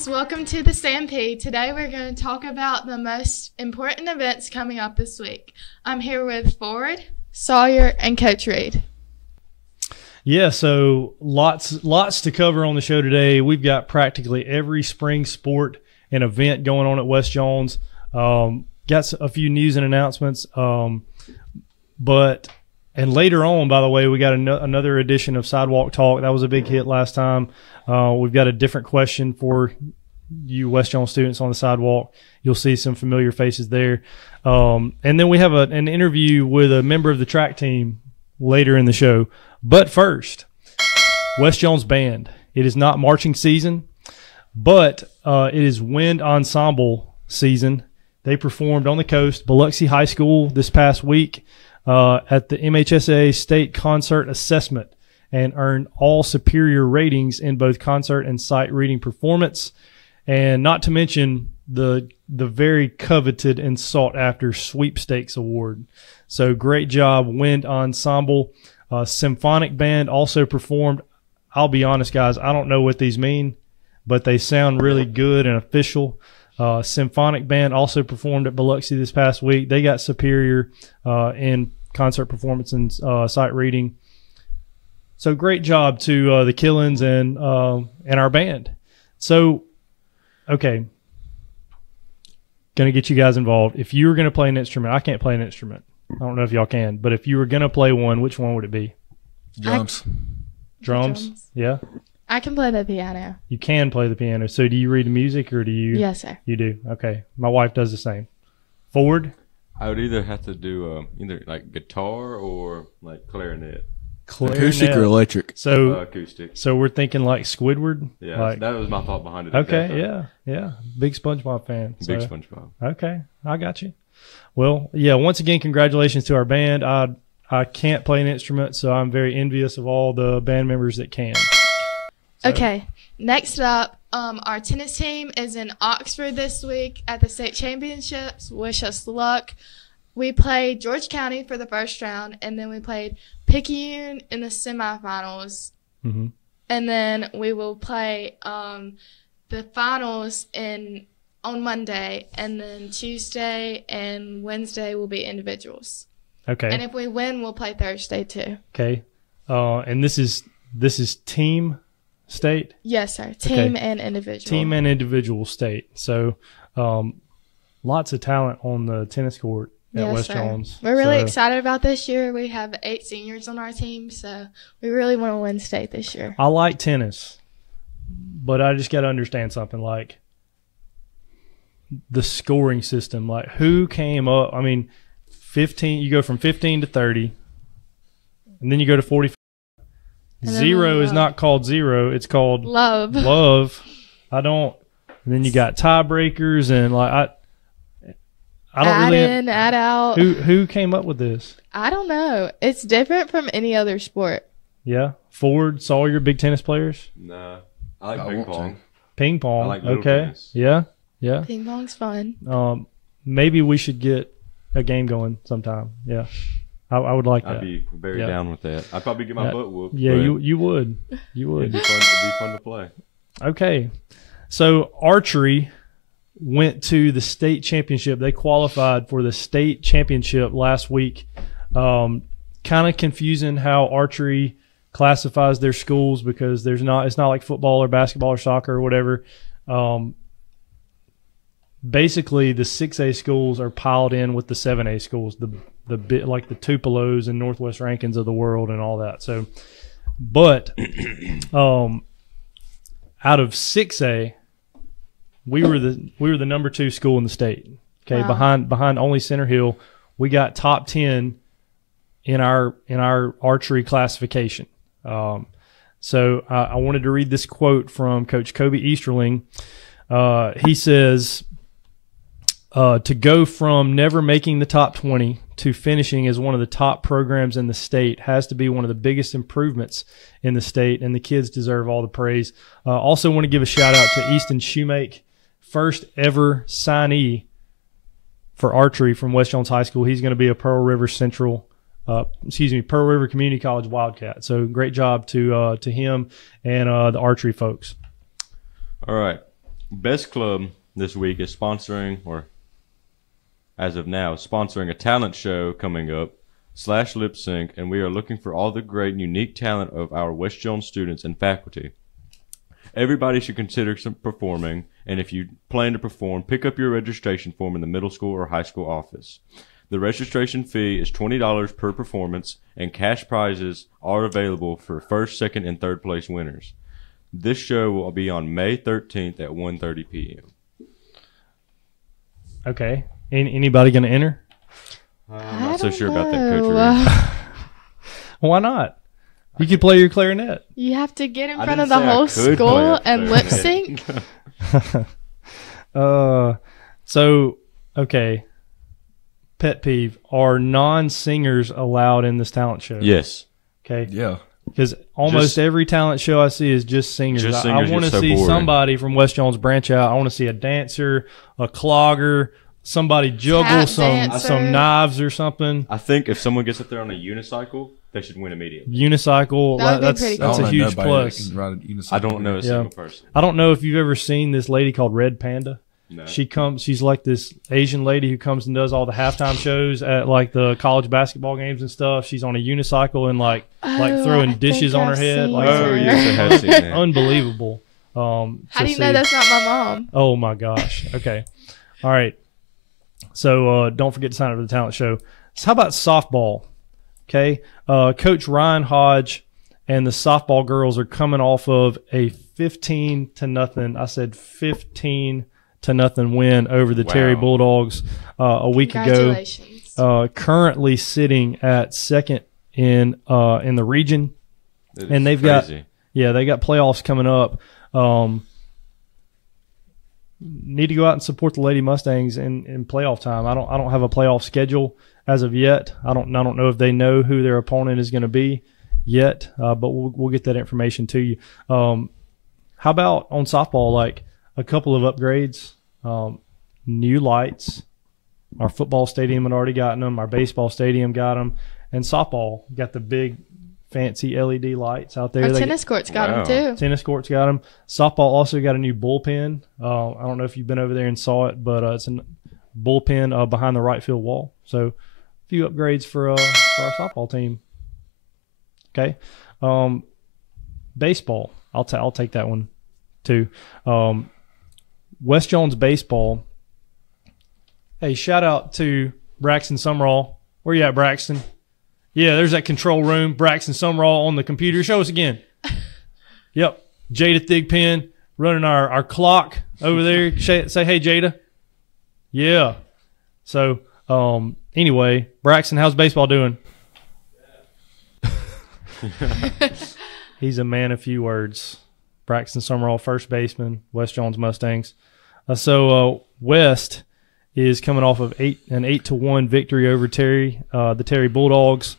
guys, welcome to the Stampede. Today we're going to talk about the most important events coming up this week. I'm here with Ford, Sawyer, and Coach Reed. Yeah, so lots to cover on the show today. We've got practically every spring sport and event going on at West Jones. Got a few news and announcements, and later on, by the way, we got another edition of Sidewalk Talk. That was a big hit last time. We've got a different question for you West Jones students on the sidewalk. You'll see some familiar faces there. And then we have an interview with a member of the track team later in the show. But first, West Jones Band. It is not marching season, but it is wind ensemble season. They performed on the coast, Biloxi High School, this past week at the MHSA State Concert Assessment, and earned all superior ratings in both concert and sight reading performance, and not to mention the very coveted and sought after sweepstakes award. So great job, wind ensemble. Symphonic band also performed. I'll be honest, guys, I don't know what these mean, but they sound really good and official. Symphonic band also performed at Biloxi this past week. They got superior in concert performance and sight reading. So great job to the Killins and our band. So, okay, gonna get you guys involved. If you were gonna play an instrument, I can't play an instrument. I don't know if y'all can, but if you were gonna play one, which one would it be? Drums. Drums? Yeah. I can play the piano. You can play the piano. So do you read the music or do you? Yes, sir. You do. Okay. My wife does the same. Ford? I would either have to do either like guitar or like clarinet. Acoustic or electric? So acoustic. So we're thinking like Squidward? Yeah, like, that was my thought behind it. Okay, yeah. Big SpongeBob fan. Big SpongeBob. Okay, I got you. Well, yeah, once again, congratulations to our band. I can't play an instrument, so I'm very envious of all the band members that can. So. Okay, next up, our tennis team is in Oxford this week at the state championships. Wish us luck. We played George County for the first round, and then we played Picayune in the semifinals. Mm-hmm. And then we will play the finals on Monday, and then Tuesday and Wednesday will be individuals. Okay. And if we win, we'll play Thursday too. Okay. And this is team state? Yes, sir. Team and individual. Team and individual state. So lots of talent on the tennis court at West Jones. We're really excited about this year. We have 8 seniors on our team, so we really want to win state this year. I like tennis, but I just got to understand something like the scoring system. Like who came up? I mean, 15. You go from 15 to 30, and then you go to 45. Zero is not called zero. It's called love. Love. I don't. And then you got tiebreakers and like I don't add really in, add out. Who came up with this? I don't know. It's different from any other sport. Yeah, Ford, Sawyer, big tennis players. Nah, I like ping pong. Ping pong. I like little tennis. Yeah. Ping pong's fun. Maybe we should get a game going sometime. Yeah, I would like that. I'd be very down with that. I'd probably get my butt whooped. Yeah, you would. You would. It'd be fun to play. Okay, so archery went to the state championship. They qualified for the state championship last week. Kind of confusing how archery classifies their schools because it's not like football or basketball or soccer or whatever. Basically, the 6A schools are piled in with the 7A schools, the bit like the Tupelos and Northwest Rankins of the world and all that. So, but out of 6A. We were the number 2 school in the state. Okay, wow. behind only Center Hill, we got top 10 in our archery classification. So I wanted to read this quote from Coach Kobe Easterling. He says, "To go from never making the top 20 to finishing as one of the top programs in the state has to be one of the biggest improvements in the state, and the kids deserve all the praise." Also want to give a shout out to Easton Shoemake. First ever signee for archery from West Jones High School. He's going to be a Pearl River Community College Wildcat. So great job to him and the archery folks. All right. Best Club this week is sponsoring, or as of now, sponsoring a talent show coming up / lip sync, and we are looking for all the great and unique talent of our West Jones students and faculty. Everybody should consider performing, and if you plan to perform, pick up your registration form in the middle school or high school office. The registration fee is $20 per performance, and cash prizes are available for first, second, and third place winners. This show will be on May 13th at 1:30 p.m. Okay. Anybody going to enter? I'm not so sure about that, Coach. Why not? You could play your clarinet. You have to get in front of the whole school and lip sync. Okay. Pet peeve: are non-singers allowed in this talent show? Yes. Okay. Yeah. Because almost every talent show I see is just singers. I want to see somebody from West Jones branch out. I want to see a dancer, a clogger, somebody juggle some knives or something. I think if someone gets up there on a unicycle, they should win immediately. Unicycle, that's a huge plus. I don't know a single person. I don't know if you've ever seen this lady called Red Panda. No. She's like this Asian lady who comes and does all the halftime shows at like the college basketball games and stuff. She's on a unicycle and like throwing dishes on her head. Like, yes, I have seen that. Unbelievable. How do you know that's not my mom? Oh my gosh. Okay. All right. So don't forget to sign up for the talent show. So how about softball? Okay. Coach Ryan Hodge and the softball girls are coming off of a 15-0. I said 15-0 win over the Terry Bulldogs a week ago. Currently sitting at second in the region, and they've crazy. they got playoffs coming up. Need to go out and support the Lady Mustangs in playoff time. I don't have a playoff schedule as of yet. I don't know if they know who their opponent is going to be yet, but we'll get that information to you. How about on softball, like a couple of upgrades, new lights. Our football stadium had already gotten them. Our baseball stadium got them, and softball got the big fancy LED lights out there. Our tennis courts got them too. Tennis courts got them. Softball also got a new bullpen. I don't know if you've been over there and saw it, but it's a bullpen behind the right field wall. So a few upgrades for our softball team. Okay. Baseball. I'll take that one too. West Jones baseball. Hey, shout out to Braxton Summerall. Where you at, Braxton? Yeah, there's that control room. Braxton Summerall on the computer. Show us again. Yep. Jada Thigpen running our clock over there. Say hey, Jada. Yeah. So, anyway, Braxton, how's baseball doing? He's a man of few words. Braxton Summerall, first baseman, West Jones Mustangs. West is coming off of an 8-1 victory over the Terry Bulldogs.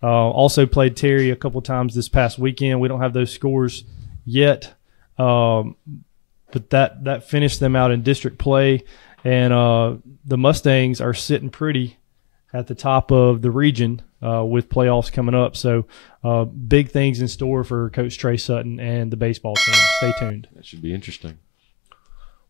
Also played Terry a couple times this past weekend. We don't have those scores yet, but that finished them out in district play. And the Mustangs are sitting pretty at the top of the region with playoffs coming up. So big things in store for Coach Trey Sutton and the baseball team. Stay tuned. That should be interesting.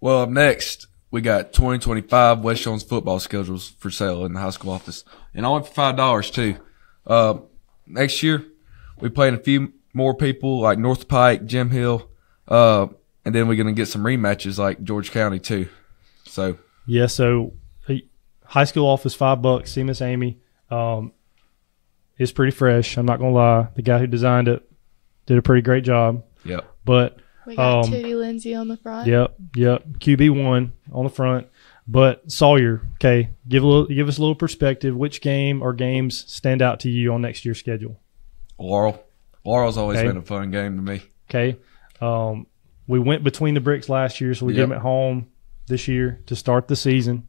Well, up next, we got 2025 West Jones football schedules for sale in the high school office, and only for $5 too. Next year, we playing a few more people like North Pike, Jim Hill, and then we're gonna get some rematches like George County too. So yeah, so high school office $5. See Miss Amy. It's pretty fresh. I'm not gonna lie. The guy who designed it did a pretty great job. Yep. But we got Tootie Lindsay on the front. Yep. QB1 on the front. But Sawyer, okay, give us a little perspective. Which game or games stand out to you on next year's schedule? Laurel's always been a fun game to me. Okay. We went between the bricks last year, so we did them at home this year to start the season.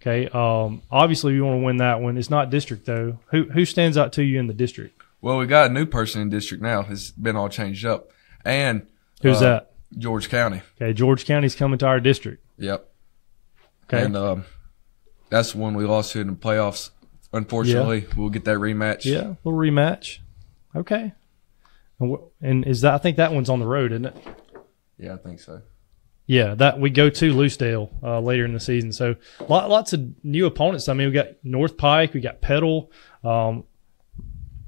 Okay. Obviously, we want to win that one. It's not district though. Who stands out to you in the district? Well, we got a new person in district now. It's been all changed up. And who's that? George County. Okay, George County's coming to our district. Yep. Okay. And that's the one we lost to in the playoffs. Unfortunately, we'll get that rematch. Yeah, a little rematch. Okay. And is that? I think that one's on the road, isn't it? Yeah, I think so. Yeah, that we go to Loosedale later in the season. So lots of new opponents. I mean, we got North Pike, we got Petal.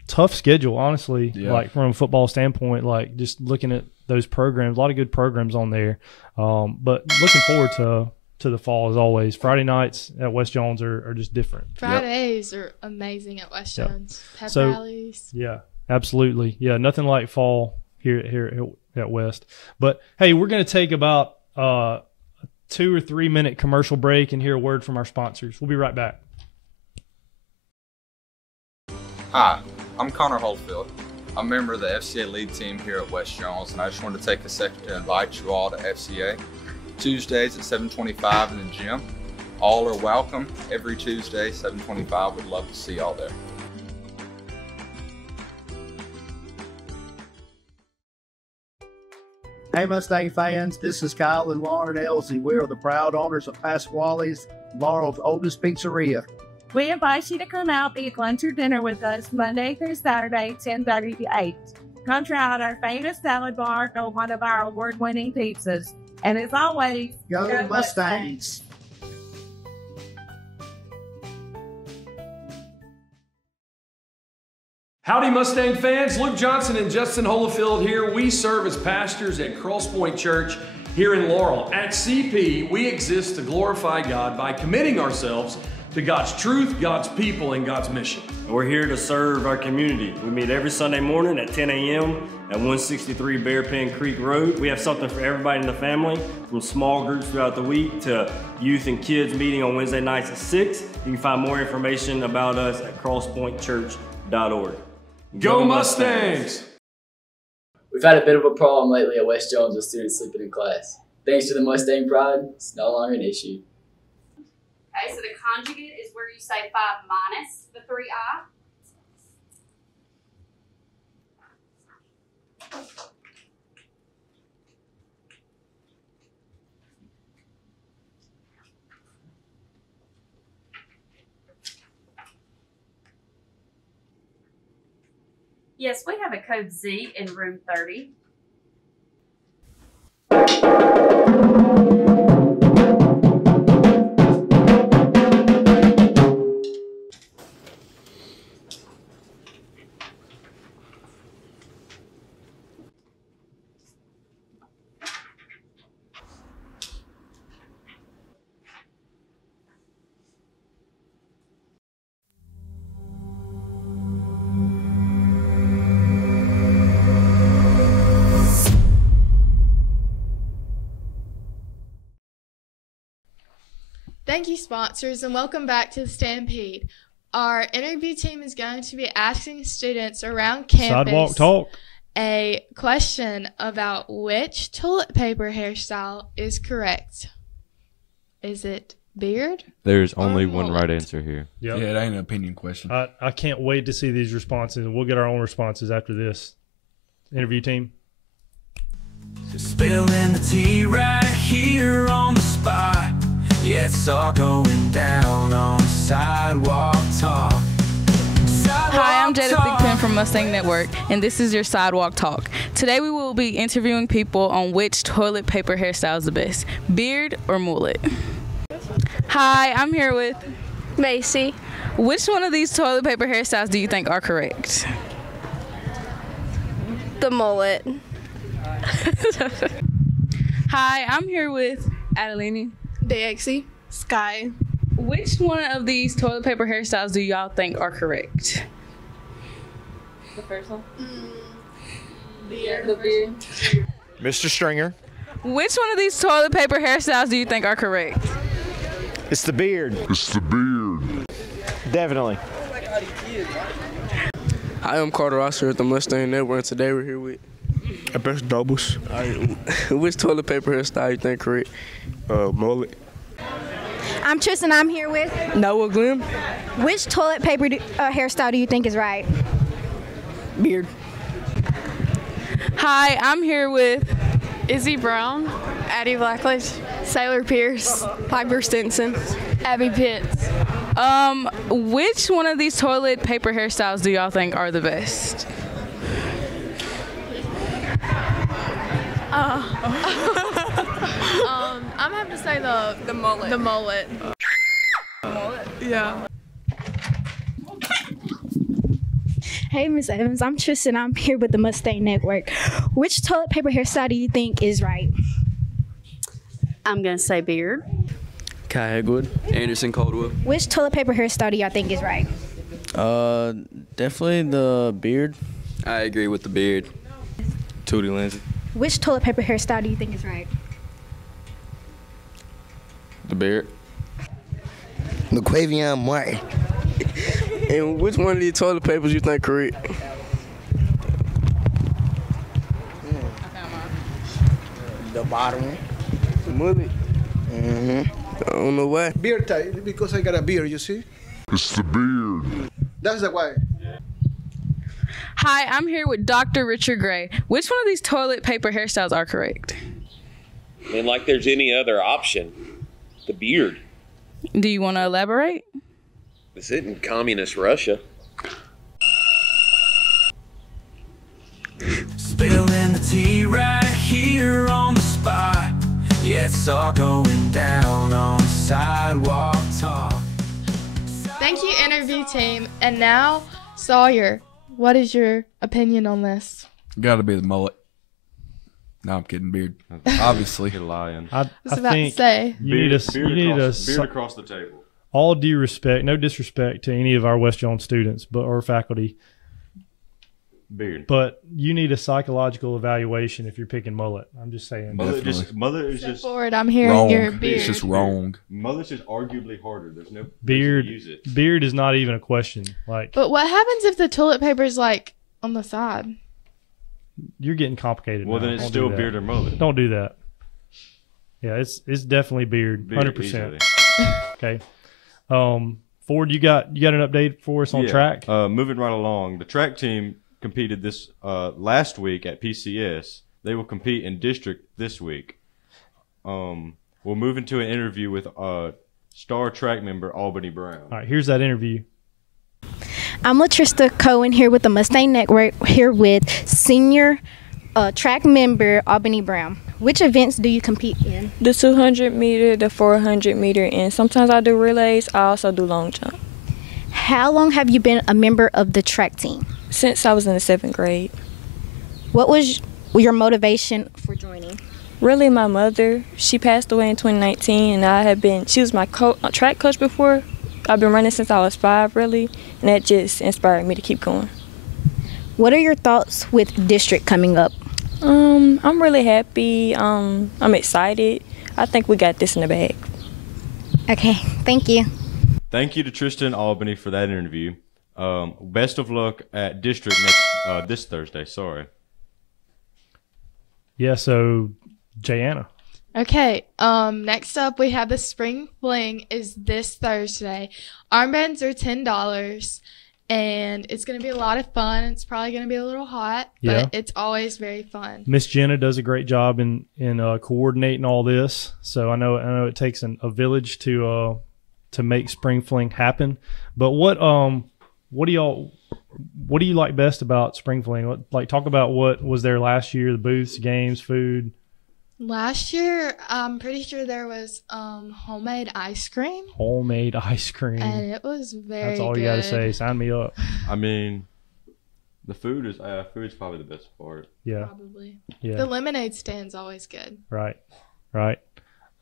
Tough schedule, honestly. Yeah. Like from a football standpoint, like just looking at those programs, a lot of good programs on there. But looking forward to the fall as always. Friday nights at West Jones are just different. Fridays are amazing at West Jones. Pep So- rallies. Yeah, absolutely. Yeah, nothing like fall here at West. But hey, we're going to take about a 2 or 3 minute commercial break and hear a word from our sponsors. We'll be right back. Hi, I'm Connor Holdfield. I'm a member of the FCA lead team here at West Jones, and I just wanted to take a second to invite you all to FCA. Tuesdays at 7:25 in the gym. All are welcome every Tuesday, 7:25. We'd love to see y'all there. Hey Mustang fans, this is Kyle and Lauren Elsie. We are the proud owners of Pasquale's, Laurel's oldest pizzeria. We invite you to come out eat lunch or dinner with us Monday through Saturday, 10:30 to 8. Come try out our famous salad bar or one of our award-winning pizzas. And as always, Go Mustangs! Howdy Mustang fans, Luke Johnson and Justin Holofield here. We serve as pastors at Cross Point Church here in Laurel. At CP, we exist to glorify God by committing ourselves to God's truth, God's people, and God's mission. We're here to serve our community. We meet every Sunday morning at 10 a.m. at 163 Bearpan Creek Road. We have something for everybody in the family, from small groups throughout the week to youth and kids meeting on Wednesday nights at 6. You can find more information about us at crosspointchurch.org. Go Mustangs! We've had a bit of a problem lately at West Jones with students sleeping in class. Thanks to the Mustang Pride, it's no longer an issue. Okay, so the conjugate is where you say 5 minus the 3i. Yes, we have a code Z in room 30. Thank you, sponsors, and welcome back to the Stampede. Our interview team is going to be asking students around campus Sidewalk talk. a question about which toilet paper hairstyle is correct. Is it beard? There's only one mullet? right answer here. Yep. Yeah, it ain't an opinion question. I can't wait to see these responses, and we'll get our own responses after this. Interview team. Spilling the tea right here on the spot. Yeah, it's all going down on Sidewalk Talk. Hi, I'm Jada Thigpen from Mustang Network, and this is your Sidewalk Talk. Today we will be interviewing people on which toilet paper hairstyle is the best, beard or mullet. Hi, I'm here with Macy. Which one of these toilet paper hairstyles do you think are correct? The mullet. Hi, I'm here with Adeline. Dixie. Sky. Which one of these toilet paper hairstyles do y'all think are correct? The first one? The beard. Mr. Stringer. Which one of these toilet paper hairstyles do you think are correct? It's the beard. It's the beard. Definitely. Hi, I'm Carter Rosser at the Mustang Network, and today we're here with Best doubles. which toilet paper hairstyle you think correct? Mullet. I'm Tristan. I'm here with Noah Glim. Which toilet paper hairstyle do you think is right? Beard. Hi, I'm here with Izzy Brown, Addie Blackledge, Sailor Pierce, Piper Stinson, Abby Pitts. Which one of these toilet paper hairstyles do y'all think are the best? I'm having to say the mullet. The mullet. Mullet? Yeah. Hey, Miss Evans. I'm Tristan. I'm here with the Mustang Network. Which toilet paper hairstyle do you think is right? I'm going to say beard. Kai Hegwood. Anderson Caldwell. Which toilet paper hairstyle do y'all think is right? Definitely the beard. I agree with the beard. Tootie Lindsay. Which toilet paper hairstyle do you think is right? The beard. LaQuavion Martin. And which one of these toilet papers you think correct? The bottom one. The mullet. I don't know why. Beard type, because I got a beard, you see? It's the beard. That's the why. Hi, I'm here with Dr. Richard Gray. Which one of these toilet paper hairstyles are correct? And like there's any other option, the beard. Do you want to elaborate? This isn't communist Russia. Spilling the tea right here on the spot. Yeah, it's all going down on Sidewalk Talk. Thank you, interview team. And now, Sawyer, what is your opinion on this? Gotta be the mullet. No, I'm kidding. Beard. Obviously. You're lying. I was about to say. Beard across the table. All due respect, no disrespect to any of our West Jones students or faculty. Beard. But you need a psychological evaluation if you're picking mullet. I'm just saying. Mullet is just forward. I'm hearing wrong. your beard. It's just wrong. Mullet's just arguably harder. There's no beard. Use it. Beard is not even a question. Like, but what happens if the toilet paper's like on the side? You're getting complicated. Well, now. then it's Don't still do that. beard or mullet. Don't do that. Yeah, it's definitely beard, 100%. Easily. Okay. Ford, you got an update for us on track? Moving right along, the track team competed this last week at PCS. They will compete in district this week. We'll move into an interview with star track member Albany Brown. All right, here's that interview. I'm Latrista Cohen here with the Mustang Network, here with senior track member Albany Brown. Which events do you compete in? The 200 meter, the 400 meter, and sometimes I do relays. I also do long jump. How long have you been a member of the track team? Since I was in the 7th grade. What was your motivation for joining? Really, my mother. She passed away in 2019, and she was my track coach before. I've been running since I was 5, really, and that just inspired me to keep going. What are your thoughts with district coming up? I'm really happy. I'm excited. I think we got this in the bag. Okay, thank you. Thank you to Tristan Albany for that interview. Best of luck at district this Thursday. Sorry. Yeah, so Jayanna. Okay, next up we have the Spring Fling is this Thursday. Armbands are $10, and it's going to be a lot of fun. It's probably going to be a little hot, but it's always very fun. Miss Jenna does a great job in coordinating all this. So I know it takes a village to make Spring Fling happen. But what do you like best about Spring Fling? Talk about what was there last year, the booths, games, food. Last year, I'm pretty sure there was homemade ice cream. Homemade ice cream. And it was very good. That's all you got to say. Sign me up. I mean, the food's probably the best part. Yeah. Probably. Yeah. The lemonade stand's always good. Right.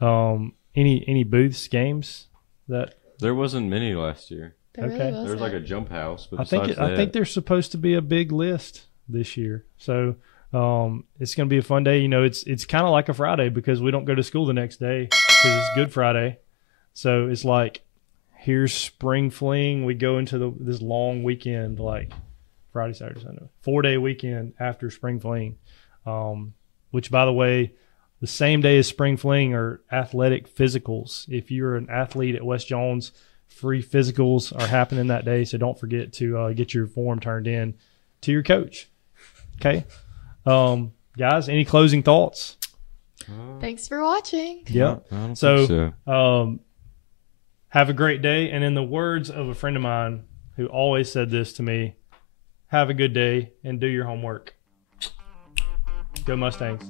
Any booths, games that? There wasn't many last year. There was like a jump house, but I think there's supposed to be a big list this year. So it's going to be a fun day. You know, it's kind of like a Friday because we don't go to school the next day because it's Good Friday. So it's like, here's Spring Fling. We go into this long weekend, like Friday, Saturday, Sunday, 4-day weekend after Spring Fling, which, by the way, the same day as Spring Fling are athletic physicals. If you're an athlete at West Jones, free physicals are happening that day. So don't forget to get your form turned in to your coach. Okay. Guys, any closing thoughts? Thanks for watching. Yeah. So have a great day. And in the words of a friend of mine who always said this to me, have a good day and do your homework. Go Mustangs.